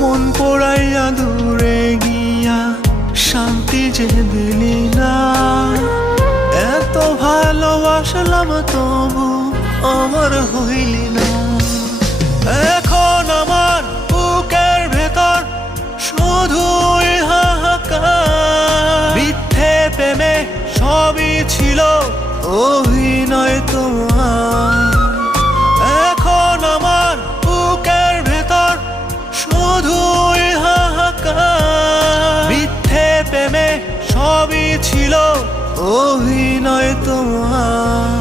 মন পোড়াইয়া দূরে গিয়া শান্তি যে দিলি না। এত ভালোবাসলাম তবু আমার হইলি না। এখন আমার বুকের ভেতর শুধুই হাহাকার। মিথ্যে প্রেমে সবই ছিল অভিনয় তোমার। এখন আমার বুকের ভেতর শুধুই হাহাকার। মিথ্যে প্রেমে সবই ছিল অভিনয় তোমার।